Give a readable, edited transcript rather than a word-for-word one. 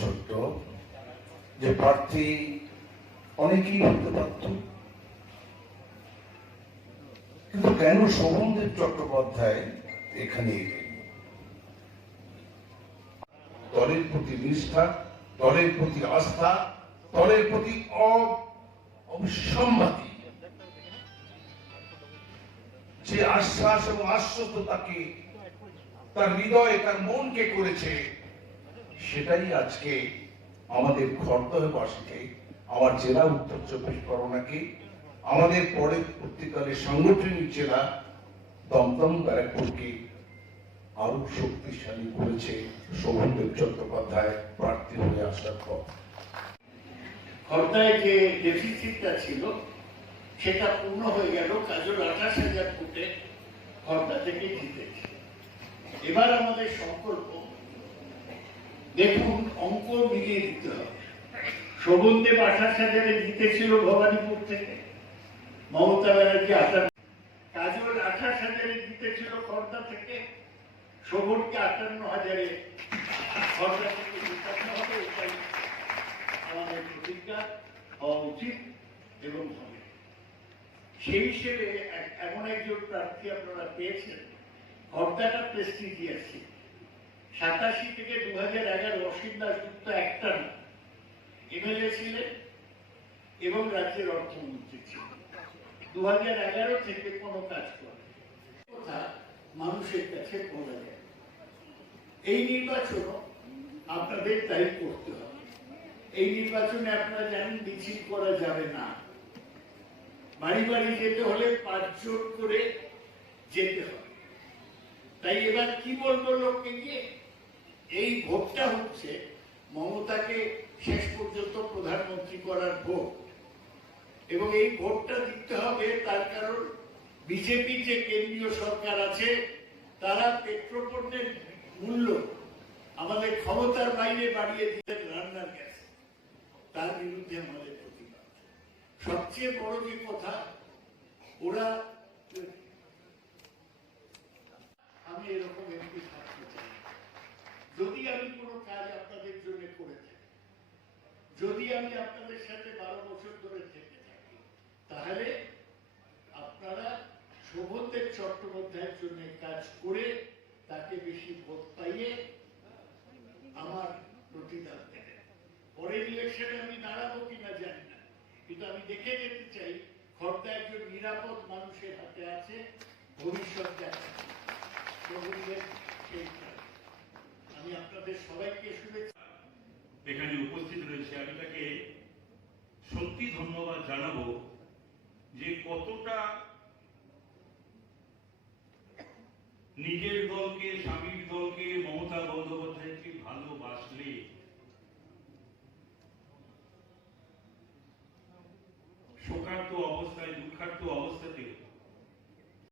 ছোট্ট যে প্রার্থী অনেকেই হতে পারত, কিন্তু কেন শোভনদেব চট্টোপাধ্যায় এখানে এলেন? দলের প্রতি নিষ্ঠা, দলের প্রতি আস্থা, দলের প্রতি অবিসম্বাদী যে আশ্বাস এবং আশ্বস্ততাকে তার হৃদয়ে তার মনকে করেছে, সেটাই আজকে আমাদের খড়দহবাসীকে, আমার জেলা উত্তর চব্বিশ পরগনাকে, আমাদের পরবর্তীকালে সাংগঠনিক জেলা দমদম ব্যারাকপুরকে আরো শক্তিশালী করেছে শোভনদেব চট্টোপাধ্যায় প্রার্থী হয়ে আসার পর। খড়দায় যে ডেফিসিটটা ছিল সেটা পূর্ণ হয়ে গেল। কাজল 28,000 ফুটে খড়দা থেকে জিতেছে। এবার আমাদের সংকল্প, দেখুন অঙ্ক মিলিয়ে দিতে হবে। শোভনদেব 28,000-এ জিতেছিল ভবানীপুর থেকে, মমতা ব্যানার্জি 58, কাজল 28,000-এ জিতেছিল খড়দা থেকে, শোভনকে 58,000-এ খড়দা থেকে জিতাতে হবে। এটাই আমাদের প্রতিজ্ঞা হওয়া উচিত এবং হবে। সেই হিসেবে এমন একজন প্রার্থী আপনারা পেয়েছেন। খড়দাটা প্রেস্টিজিয়াস সিট। 87 থেকে 2011 অসীম দাশগুপ্ত একটা না এমএলএ ছিলেন এবং রাজ্যের অর্থমন্ত্রী ছিলেন। 2011 থেকে কোনো কাজ করে কথা মানুষের কাছে বলা যায়। এই নির্বাচন আপনাদের তাই করতে হবে। এই নির্বাচনে আপনারা জানেন মিছিল করা যাবে না, বাড়ি বাড়ি যেতে হলে 5 জন করে যেতে হবে। তাই এবার কি বলবো লোককে গিয়ে, এই ভোটটা হচ্ছে মমতাকে শেষ পর্যন্ত প্রধানমন্ত্রী করার ভোট, এবং এই ভোটটা দিতে হবে তার কারণ বিজেপি যে কেন্দ্রীয় সরকার আছে তারা পেট্রোপণ্যের মূল্য আমাদের ক্ষমতার বাইরে বাড়িয়ে দিতে রান্নার গ্যাস, তার বিরুদ্ধে আমাদের প্রতিবাদ। সবচেয়ে বড় যে কথা, ওরা, আমি এরকম এমপি থাকতে চাই। যদি আমি কোনো কাজ আপনাদের জন্য করে থাকি, যদি আমি আপনাদের সাথে 12 বছর ধরে থেকে থাকি, তাহলে আপনারা শোভনদেব চট্টোপাধ্যায়ের জন্য কাজ করে তাকে বেশি ভোট পাইয়ে আমার প্রতিদান দেবেন। পরের ইলেকশনে আমি দাঁড়াবো কিনা জানি না, কিন্তু আমি দেখে যেতে চাই খড়দা একজন নিরাপদ মানুষের হাতে আছে, ভবিষ্যৎ দেখা। আমি আপনাদের সবাইকে শুভেচ্ছা। এখানে উপস্থিত রয়েছে, আমি তাকে সত্যি ধন্যবাদ জানাবো যে কতটা নিজের দলকে, স্বামীর দলকে, মমতা বন্দ্যোপাধ্যায়কে ভালোবাসলে শোকার্ত অবস্থায়, দুঃখার্ত